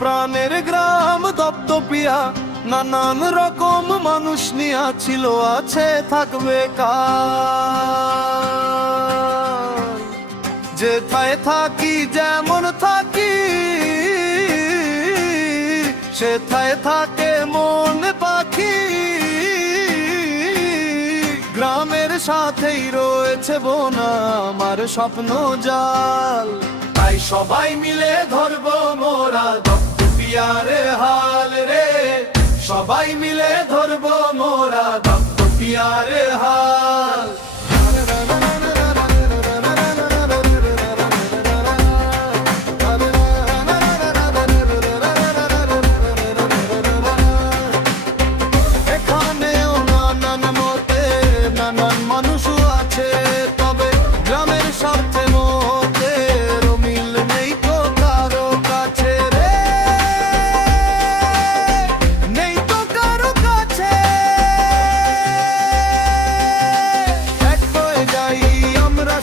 প্রাণের গ্রাম দপ্তপিয়া, নানান রকম মানুষ নিয়া ছিল, আছে, থাকবে যেথায় থাকি, যেমন থাকি, সেথায় থাকে মন পাখি। গ্রামের সাথেই রয়েছে বোনা আমার স্বপ্ন জাল। তাই সবাই মিলে ধরবো মোরা দত্ত পিয়ারে হাল রে। সবাই মিলে ধরবো মোরা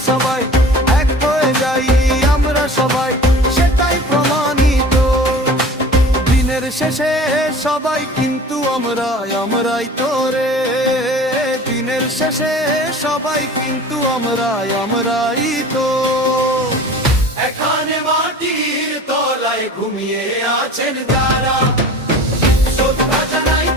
সবাই এক হয়ে যাই, আমরা সবাই সেটাই প্রমাণিত। দিনের শেষে সবাই কিন্তু আমরা আমরাই তোরে দিনের শেষে সবাই কিন্তু আমরা আমরাই তো। এখানে মাটির তলায় ঘুমিয়ে আছেন যারা। শ্রদ্ধা জানাই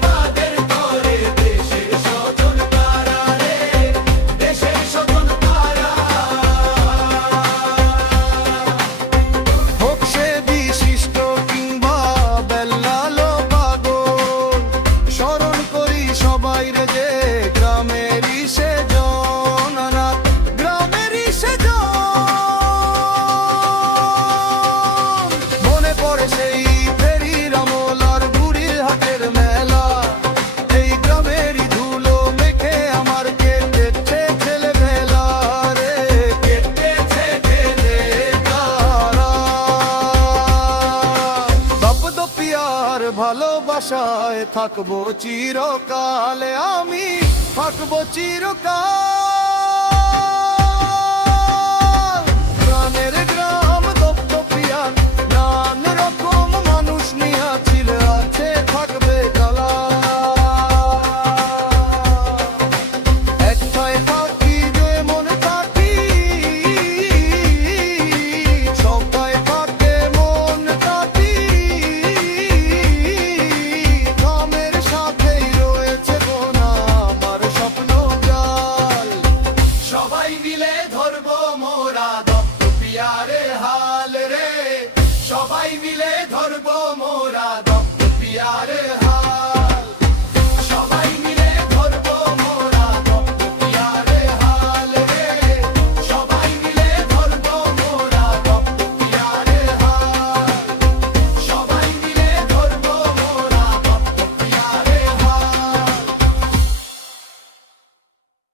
ভালোবাসায় থাকব চিরকালে আমি থাকব চিরকাল